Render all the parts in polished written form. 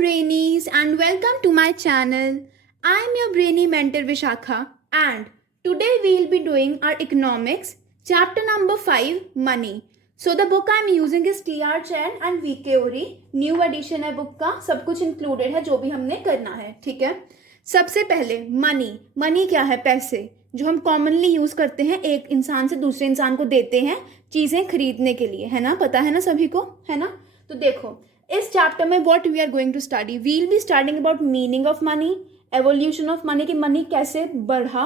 Brainies and welcome to my channel. I am your brainy mentor Vishakha and today we will be doing our economics chapter number 5 money. So the book I am using is TR Chen and VK Ori. New edition है book का, सब कुछ included है जो भी हमने करना है, ठीक है। सबसे पहले मनी क्या है? पैसे जो हम कॉमनली यूज करते हैं, एक इंसान से दूसरे इंसान को देते हैं चीजें खरीदने के लिए, है ना, पता है ना सभी को, है ना। तो देखो इस चैप्टर में what we are going to study, we will be studying about meaning of money, evolution of money, कि मनी कैसे बढ़ा।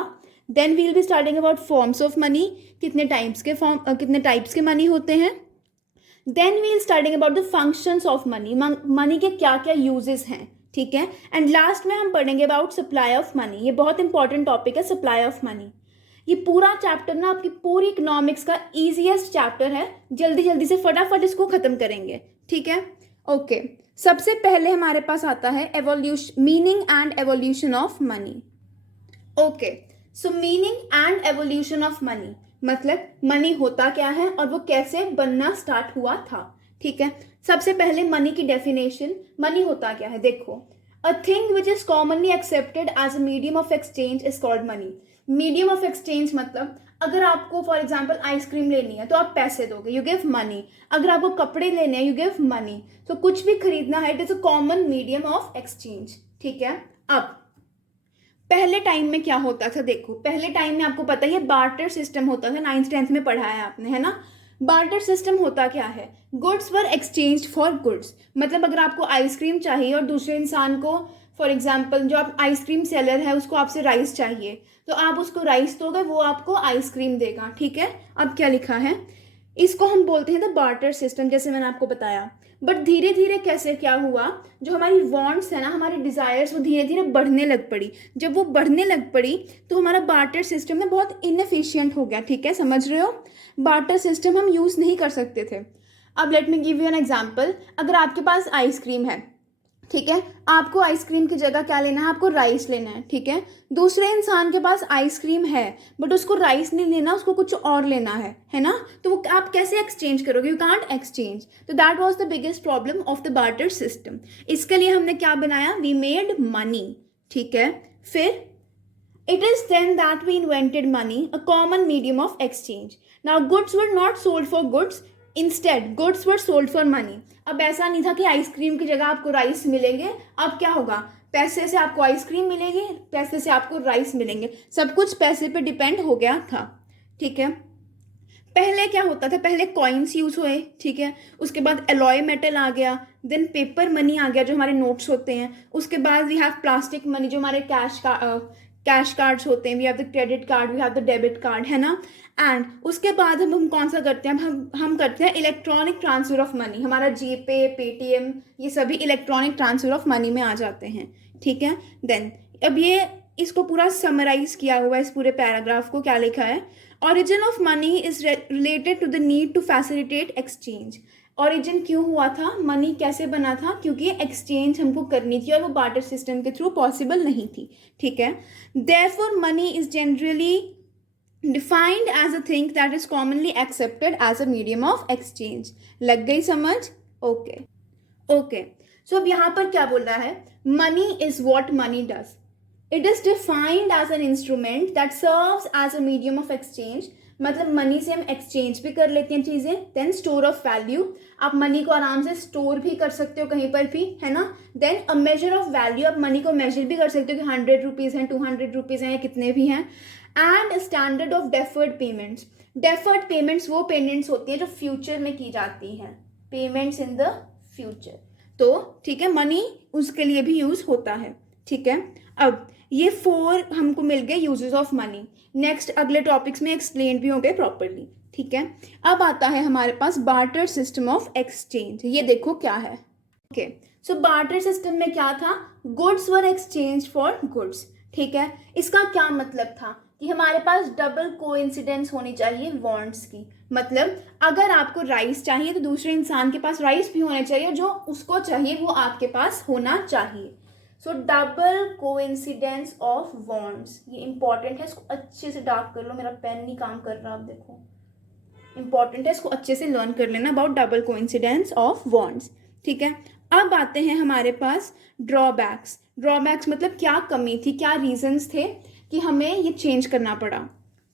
Then we will be studying about forms of money, कितने टाइप्स के मनी होते हैं। Then we will studying about the functions of money, money के क्या क्या यूजेस हैं, ठीक है। एंड लास्ट में हम पढ़ेंगे अबाउट सप्लाई ऑफ मनी, ये बहुत इंपॉर्टेंट टॉपिक है सप्लाई ऑफ मनी। ये पूरा चैप्टर ना आपकी पूरी इकोनॉमिक्स का ईजीएस्ट चैप्टर है, जल्दी जल्दी से फटाफट इसको खत्म करेंगे, ठीक है। ओके सबसे पहले हमारे पास आता है evolution, meaning and evolution of money. Okay so meaning and evolution of money मतलब मनी होता क्या है और वो कैसे बनना स्टार्ट हुआ था, ठीक है। सबसे पहले मनी की डेफिनेशन, मनी होता क्या है देखो, a thing which is commonly accepted as a medium of exchange is called money. Medium of exchange मतलब अगर आपको फॉर एग्जाम्पल आइसक्रीम लेनी है तो आप पैसे दोगे, यू गिव मनी। अगर आपको कपड़े लेने हैं यू गिव मनी। तो कुछ भी खरीदना है it is a common medium of exchange, ठीक है। अब पहले टाइम में क्या होता था देखो, पहले टाइम में आपको पता ही है बार्टर सिस्टम होता था, 9th-10th में पढ़ा है आपने, है ना। बार्टर सिस्टम होता क्या है, goods were exchange for goods. मतलब अगर आपको आइसक्रीम चाहिए और दूसरे इंसान को फॉर एग्जाम्पल जो आप आइसक्रीम सेलर है उसको आपसे राइस चाहिए तो आप उसको राइस दोगे, वो आपको आइसक्रीम देगा, ठीक है। अब क्या लिखा है, इसको हम बोलते हैं द बार्टर सिस्टम, जैसे मैंने आपको बताया। बट धीरे धीरे कैसे क्या हुआ, जो हमारी वांट्स है ना, हमारी डिज़ायर्स, वो धीरे धीरे बढ़ने लग पड़ी। जब वो बढ़ने लग पड़ी तो हमारा बार्टर सिस्टम में बहुत इनएफिशिएंट हो गया, ठीक है, समझ रहे हो। बार्टर सिस्टम हम यूज़ नहीं कर सकते थे। अब let me give you an example, अगर आपके पास आइसक्रीम है, ठीक है, आपको आइसक्रीम की जगह क्या लेना है, आपको राइस लेना है, ठीक है। दूसरे इंसान के पास आइसक्रीम है बट उसको राइस नहीं लेना, उसको कुछ और लेना है ना। तो वो आप कैसे एक्सचेंज करोगे, यू कांट एक्सचेंज। तो that was the biggest problem of the barter system. इसके लिए हमने क्या बनाया, वी मेड मनी, ठीक है। फिर it is then that we invented money, a common medium of exchange. Now goods were not sold for goods, instead goods were sold for money. अब ऐसा नहीं था कि आइसक्रीम की जगह आपको राइस मिलेंगे, अब क्या होगा, पैसे से आपको आइसक्रीम मिलेगी, पैसे से आपको राइस मिलेंगे, सब कुछ पैसे पे डिपेंड हो गया था, ठीक है। पहले क्या होता था, पहले कॉइन्स यूज हुए, ठीक है, उसके बाद एलॉय मेटल आ गया, देन पेपर मनी आ गया जो हमारे नोट्स होते हैं, उसके बाद वी हैव प्लास्टिक मनी जो हमारे कैश कार्ड्स होते हैं, we have the credit card, we have the debit card, है ना। एंड उसके बाद हम कौन सा करते हैं, हम करते हैं इलेक्ट्रॉनिक ट्रांसफर ऑफ मनी, हमारा जीपे, पेटीएम, ये सभी इलेक्ट्रॉनिक ट्रांसफर ऑफ मनी में आ जाते हैं, ठीक है। देन अब ये इसको पूरा समराइज किया हुआ है, इस पूरे पैराग्राफ को क्या लिखा है, origin of money is related to the need to facilitate exchange. Origin क्यों हुआ था, मनी कैसे बना था, क्योंकि एक्सचेंज हमको करनी थी और वो बार्टर सिस्टम के थ्रू पॉसिबल नहीं थी, ठीक है। Therefore money is generally defined as a thing that is commonly accepted as a medium of exchange. लग गई समझ, ओके ओके। सो अब यहाँ पर क्या बोल रहा है, money is what money does, it is defined as an instrument that serves as a medium of exchange. मतलब मनी से हम एक्सचेंज भी कर लेते हैं चीज़ें। देन स्टोर ऑफ वैल्यू, आप मनी को आराम से स्टोर भी कर सकते हो कहीं पर भी, है ना। Then a measure of value, आप मनी को मेजर भी कर सकते हो कि 100 रुपीज़ हैं, 200 रुपीज़ हैं या कितने भी हैं। And standard of deferred payments, deferred payments वो पेमेंट्स होती हैं जो फ्यूचर में की जाती हैं, पेमेंट्स इन द फ्यूचर। तो ठीक है, मनी उसके लिए भी यूज होता है, ठीक है। अब ये 4 हमको मिल गए यूजेस ऑफ मनी। नेक्स्ट अगले टॉपिक्स में एक्सप्लेन भी हो गए प्रॉपरली, ठीक है। अब आता है हमारे पास बार्टर सिस्टम ऑफ एक्सचेंज, ये देखो क्या है। ओके सो बार्टर सिस्टम में क्या था, goods were exchange for goods, ठीक है। इसका क्या मतलब था कि हमारे पास डबल कोइंसिडेंस होनी चाहिए वांट्स की। मतलब अगर आपको राइस चाहिए तो दूसरे इंसान के पास राइस भी होना चाहिए, जो उसको चाहिए वो आपके पास होना चाहिए। सो डबल कोइंसिडेंस ऑफ वांट्स, ये इंपॉर्टेंट है, इसको अच्छे से डार्क कर लो, मेरा पेन नहीं काम कर रहा, आप देखो इंपॉर्टेंट है, इसको अच्छे से लर्न कर लेना about double coincidence of wants, ठीक है। अब आते हैं हमारे पास ड्रॉबैक्स। ड्रॉबैक्स मतलब क्या कमी थी, क्या रीजंस थे कि हमें ये चेंज करना पड़ा।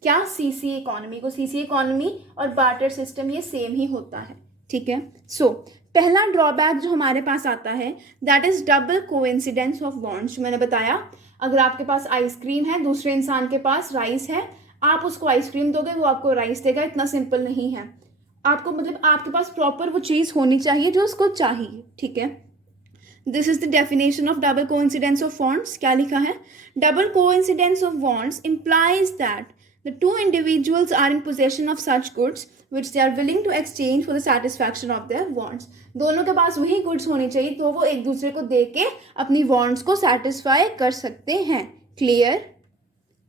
क्या, सीसी इकोनॉमी को, सीसी इकोनॉमी और बार्टर सिस्टम ये सेम ही होता है, ठीक है। सो पहला ड्रॉबैक जो हमारे पास आता है that is double coincidence of bonds. मैंने बताया अगर आपके पास आइसक्रीम है, दूसरे इंसान के पास राइस है, आप उसको आइसक्रीम दोगे, वो आपको राइस देगा, इतना सिंपल नहीं है। आपको मतलब आपके पास प्रॉपर वो चीज़ होनी चाहिए जो उसको चाहिए, ठीक है। This is the definition of double coincidence of bonds. क्या लिखा है? Double coincidence of bonds implies that the two individuals are in possession of such goods which they are willing to exchange for the satisfaction of their wants। दोनों के पास वही goods होनी चाहिए तो वो एक दूसरे को दे के अपनी वॉन्ट्स को सेटिस्फाई कर सकते हैं। क्लियर?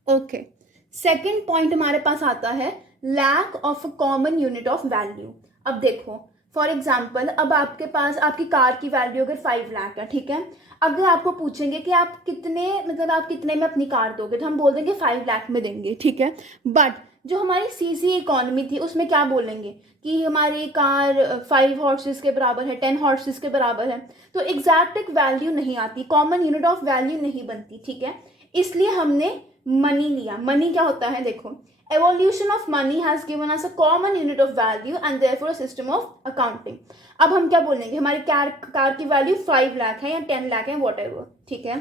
ओके। सेकेंड पॉइंट हमारे पास आता है lack of a common unit of value. अब देखो फॉर एग्जाम्पल, अब आपके पास आपकी कार की वैल्यू अगर 5 लाख है, ठीक है। अगर आपको पूछेंगे कि आप कितने मतलब आप कितने में अपनी कार दोगे, तो हम बोल देंगे 5 लाख में देंगे, ठीक है। बट जो हमारी सीसी इकोनॉमी थी उसमें क्या बोलेंगे कि हमारी कार 5 हॉर्सेस के बराबर है, 10 हॉर्सेस के बराबर है, तो एग्जैक्ट एक वैल्यू नहीं आती, कॉमन यूनिट ऑफ वैल्यू नहीं बनती, ठीक है। इसलिए हमने मनी लिया। मनी क्या होता है? देखो, evolution of money has given us a common unit of value and therefore a system of accounting। अब हम क्या बोलेंगे, हमारी कार की वैल्यू 5 लाख है या 10 लाख है, वॉट एवर, ठीक है।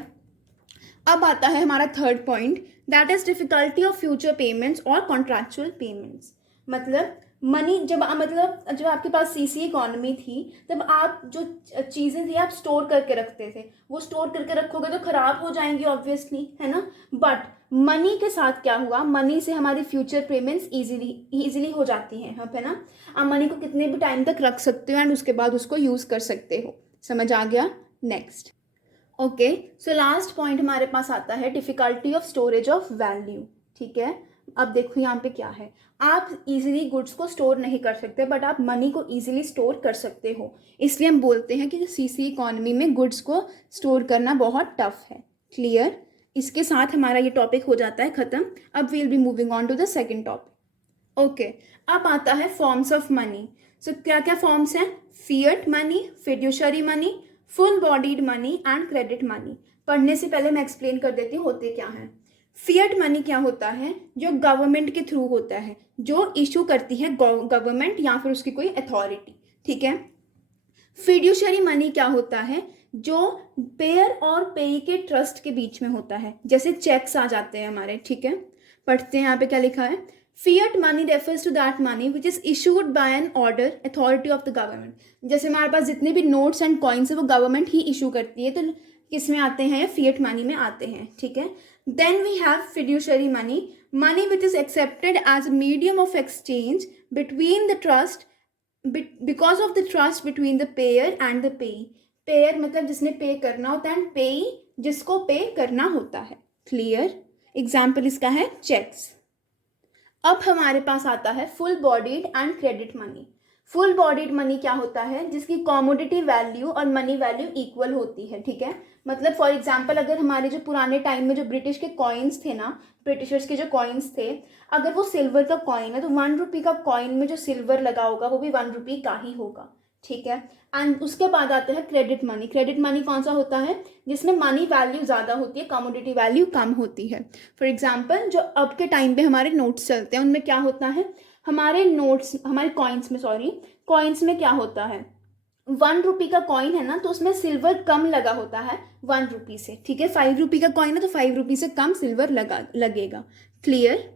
अब आता है हमारा third point that is difficulty of future payments और कॉन्ट्रैक्चुअल पेमेंट्स। मतलब मनी जब आपके पास सीसी इकोनॉमी थी तब आप जो चीज़ें थी आप स्टोर करके रखते थे, वो स्टोर करके रखोगे तो ख़राब हो जाएंगी ऑब्वियसली, है ना। बट मनी के साथ क्या हुआ, मनी से हमारी फ्यूचर पेमेंट्स इजीली हो जाती हैं, है ना। आप मनी को कितने भी टाइम तक रख सकते हो एंड उसके बाद उसको यूज़ कर सकते हो। समझ आ गया? Next. Okay, so last point हमारे पास आता है difficulty of storage of value, ठीक है। अब देखो यहाँ पे क्या है, आप इजीली गुड्स को स्टोर नहीं कर सकते बट आप मनी को इजीली स्टोर कर सकते हो, इसलिए हम बोलते हैं कि सीसी इकोनॉमी में गुड्स को स्टोर करना बहुत टफ है। क्लियर? इसके साथ हमारा ये टॉपिक हो जाता है ख़त्म। अब we'll be moving on to the second topic. Okay, अब आता है फॉर्म्स ऑफ मनी। सो क्या क्या फॉर्म्स हैं? Fiat money, fiduciary money, full bodied money and credit money. पढ़ने से पहले मैं एक्सप्लेन कर देती हूँ होते क्या है। फिएट मनी क्या होता है? जो गवर्नमेंट के थ्रू होता है, जो इशू करती है गवर्नमेंट या फिर उसकी कोई अथॉरिटी, ठीक है। फिड्यूशरी मनी क्या होता है? जो पेयर और पेई के ट्रस्ट के बीच में होता है, जैसे चेक्स आ जाते हैं हमारे, ठीक है। पढ़ते हैं यहाँ पे क्या लिखा है। Fiat money refers to that money which is issued by an order authority of the government. जैसे हमारे पास जितने भी नोट्स एंड कॉइन्स है वो गवर्नमेंट ही इशू करती है, तो किस में आते हैं? फिएट मनी में आते हैं, ठीक है। Then we have fiduciary money, money which is accepted as a medium of exchange between the trust because of the trust between the payer and the payee. Payer मतलब जिसने पे करना होता है एंड पेई जिसको पे करना होता है। क्लियर? एग्जाम्पल इसका है चेक्स। अब हमारे पास आता है full bodied and credit money. Full bodied money क्या होता है? जिसकी कॉमोडिटी वैल्यू और मनी वैल्यू इक्वल होती है, ठीक है। मतलब फॉर एग्जांपल अगर हमारे जो पुराने टाइम में जो ब्रिटिश के कॉइन्स थे ना, ब्रिटिशर्स के जो कॉइन्स थे, अगर वो सिल्वर का कॉइन है तो 1 रुपये का कॉइन में जो सिल्वर लगा होगा वो भी 1 रुपये का ही होगा, ठीक है। एंड उसके बाद आते हैं क्रेडिट मनी। क्रेडिट मनी कौन सा होता है? जिसमें मनी वैल्यू ज़्यादा होती है, कमोडिटी वैल्यू कम होती है। फॉर एग्जांपल जो अब के टाइम पे हमारे नोट्स चलते हैं उनमें क्या होता है, हमारे नोट्स हमारे कॉइन्स में क्या होता है, 1 रुपये का कॉइन है ना तो उसमें सिल्वर कम लगा होता है 1 रुपये से, ठीक है। 5 रुपये का कॉइन है तो 5 रुपये से कम सिल्वर लगेगा। क्लियर?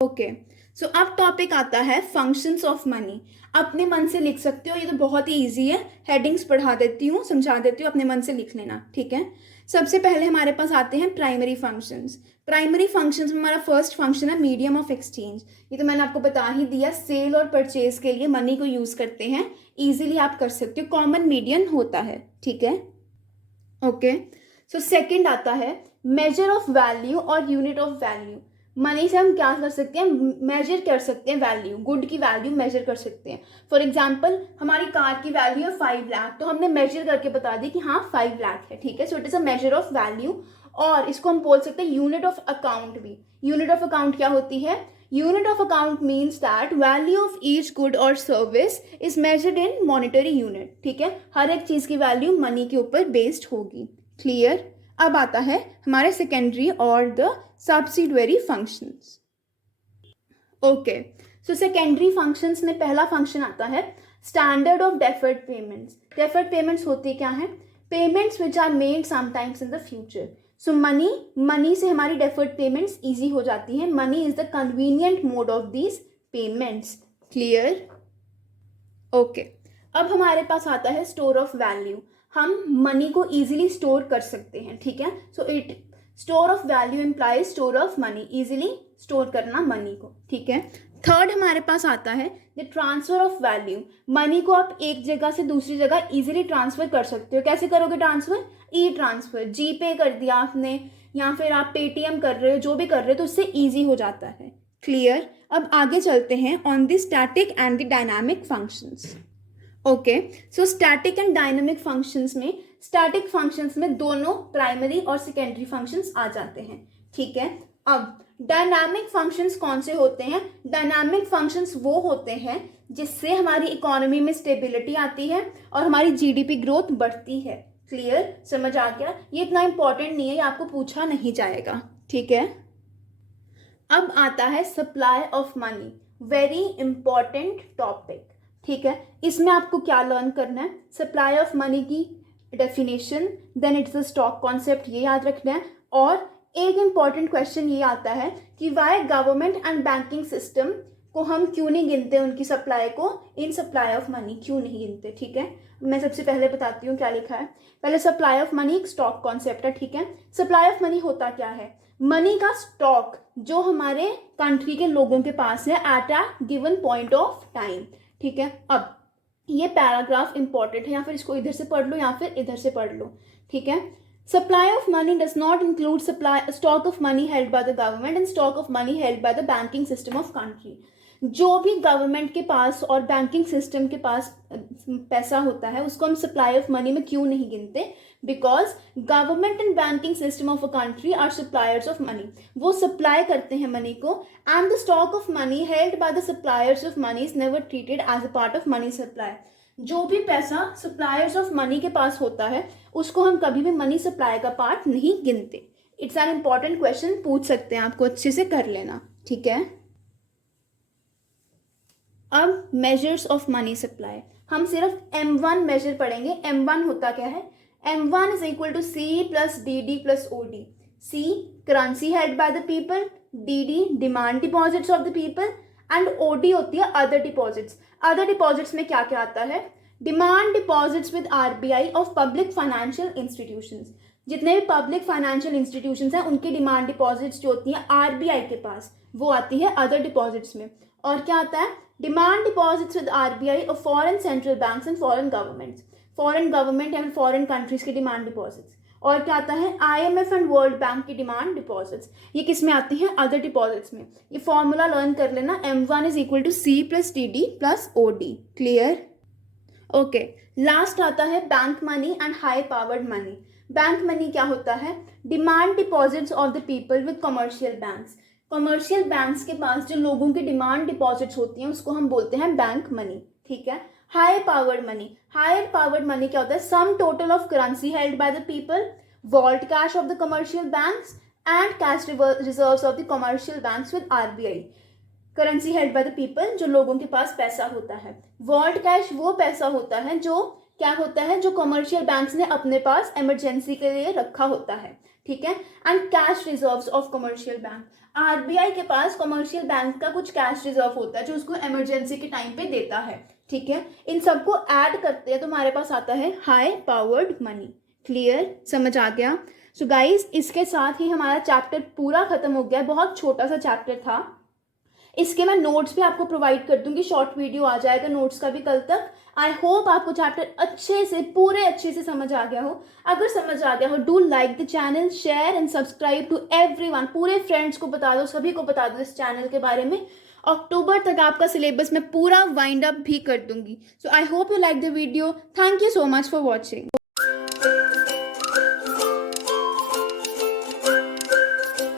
ओके, सो अब टॉपिक आता है फंक्शंस ऑफ मनी। अपने मन से लिख सकते हो, ये तो बहुत ही ईजी है, हेडिंग्स पढ़ा देती हूँ, समझा देती हूँ, अपने मन से लिख लेना, ठीक है। सबसे पहले हमारे पास आते हैं प्राइमरी फंक्शंस। प्राइमरी फंक्शंस में हमारा फर्स्ट फंक्शन है मीडियम ऑफ एक्सचेंज। ये तो मैंने आपको बता ही दिया, सेल और परचेज के लिए मनी को यूज़ करते हैं, ईजिली आप कर सकते हो, कॉमन मीडियम होता है, ठीक है। ओके, सो सेकेंड आता है मेजर ऑफ वैल्यू और यूनिट ऑफ वैल्यू। मनी से हम क्या कर सकते हैं? मेजर कर सकते हैं वैल्यू, गुड की वैल्यू मेजर कर सकते हैं। फॉर एग्जांपल हमारी कार की वैल्यू है 5 लाख, तो हमने मेजर करके बता दी कि हाँ 5 लाख है, ठीक है। So it is a measure of value. और इसको हम बोल सकते हैं यूनिट ऑफ अकाउंट भी। यूनिट ऑफ अकाउंट क्या होती है? Unit of account means that value of each good और service is measured in monetary unit. ठीक है, हर एक चीज़ की वैल्यू मनी के ऊपर बेस्ड होगी. क्लियर. अब आता है हमारे सेकेंडरी और the subsidiary functions. Okay, so secondary functions में पहला फंक्शन आता है standard of deferred payments. Deferred payments होती क्या है? Payments which are made sometimes in the future. So money से हमारी डेफर्ड पेमेंट्स इजी हो जाती है. Money is the convenient mode of these payments. Clear. Okay, अब हमारे पास आता है स्टोर ऑफ वैल्यू. हम मनी को इजीली स्टोर कर सकते हैं. ठीक है, so it store of value implies store of money, easily store करना मनी को. ठीक है. थर्ड हमारे पास आता है the transfer of value. Money को आप एक जगह से दूसरी जगह इजीली ट्रांसफर कर सकते हो. कैसे करोगे ट्रांसफर? ई ट्रांसफर. जी पे कर दिया आपने या फिर आप पेटीएम कर रहे हो, जो भी कर रहे हो तो उससे ईजी हो जाता है. क्लियर. अब आगे चलते हैं on the static and the dynamic functions. Okay, so static and dynamic functions में, स्टैटिक फंक्शंस में दोनों प्राइमरी और सेकेंडरी फंक्शंस आ जाते हैं. ठीक है. अब डायनामिक फंक्शंस कौन से होते हैं? डायनामिक फंक्शंस वो होते हैं जिससे हमारी इकोनॉमी में स्टेबिलिटी आती है और हमारी जीडीपी ग्रोथ बढ़ती है. क्लियर. समझ आ गया? ये इतना इंपॉर्टेंट नहीं है, ये आपको पूछा नहीं जाएगा. ठीक है. अब आता है supply of money. Very important topic. ठीक है, इसमें आपको क्या लर्न करना है? सप्लाई ऑफ मनी की definition, then it's the stock concept, ये याद रखना है. और एक इम्पॉर्टेंट क्वेश्चन ये आता है कि why government and banking system को हम क्यों नहीं गिनते, उनकी सप्लाई को इन सप्लाई ऑफ मनी क्यों नहीं गिनते. ठीक है, मैं सबसे पहले बताती हूँ क्या लिखा है. पहले सप्लाई ऑफ मनी एक स्टॉक कॉन्सेप्ट है. ठीक है, सप्लाई ऑफ मनी होता क्या है? मनी का स्टॉक जो हमारे कंट्री के लोगों के पास है at a given point of time. ठीक है. अब ये पैराग्राफ इंपॉर्टेंट है, या फिर इसको इधर से पढ़ लो या फिर इधर से पढ़ लो. ठीक है. Supply of money does not include stock of money held by the government and stock of money held by the banking system of country. जो भी गवर्नमेंट के पास और बैंकिंग सिस्टम के पास पैसा होता है उसको हम सप्लाई ऑफ मनी में क्यों नहीं गिनते? Because government and banking system of a country are suppliers of money. वो सप्लाई करते हैं मनी को, and the stock of money held by the suppliers of money is never treated as a part of money supply. जो भी पैसा suppliers of money के पास होता है उसको हम कभी भी मनी सप्लाई का पार्ट नहीं गिनते. इट्स एन इम्पॉर्टेंट क्वेश्चन, पूछ सकते हैं, आपको अच्छे से कर लेना. ठीक है. अब मेजर्स ऑफ मनी सप्लाई, हम सिर्फ M1 मेजर पढ़ेंगे. M1 होता क्या है? M1 is equal to C plus DD plus OD. C currency held by the people, DD demand deposits of the people, and OD होती है अदर डिपॉजिट्स. अदर डिपॉजिट्स में क्या क्या आता है? Demand deposits with RBI of public financial institutions. जितने भी public financial institutions हैं उनकी डिमांड डिपॉजिट्स जो होती हैं RBI के पास, वो आती है अदर डिपॉजिट्स में. और क्या आता है? Demand deposits with RBI of foreign central banks and foreign governments. Foreign government and foreign countries की डिमांड डिपॉजिट्स. और क्या आता है? IMF एंड वर्ल्ड बैंक की डिमांड डिपॉजिट्स. ये किस में आती हैं? अदर डिपॉजिट्स में. ये फॉर्मूला लर्न कर लेना. M1 is equal to C plus DD plus OD. Clear. Okay, last आता है bank money and high powered money. Bank money क्या होता है? Demand deposits of the people with commercial banks. Commercial banks के पास जो लोगों की डिमांड डिपॉजिट्स होती हैं उसको हम बोलते हैं बैंक मनी. ठीक है. High powered money, higher powered money क्या होता है? Sum total of currency held by the people, vault cash of the commercial banks and cash reserves of the commercial banks with RBI. Currency held by the people, जो लोगों के पास पैसा होता है. Vault cash वो पैसा होता है जो क्या होता है? जो कमर्शियल बैंक्स ने अपने पास इमरजेंसी के लिए रखा होता है. ठीक है. And cash reserves of commercial bank, RBI के पास कमर्शियल बैंक का कुछ कैश रिजर्व होता है जो उसको इमरजेंसी के टाइम पे देता है. ठीक है. इन सबको ऐड करते हैं तो हमारे पास आता है हाई पावर्ड मनी. क्लियर. समझ आ गया? सो गाइज, इसके साथ ही हमारा चैप्टर पूरा खत्म हो गया. बहुत छोटा सा चैप्टर था. इसके मैं नोट्स भी आपको प्रोवाइड कर दूंगी, शॉर्ट वीडियो आ जाएगा नोट्स का भी कल तक. आई होप आपको चैप्टर अच्छे से समझ आ गया हो. अगर समझ आ गया हो, do like the channel, share and subscribe to everyone. पूरे फ्रेंड्स को बता दो, सभी को बता दो इस चैनल के बारे में. अक्टूबर तक आपका सिलेबस मैं पूरा वाइंड अप भी कर दूंगी. So I hope you like the video. Thank you so much for watching.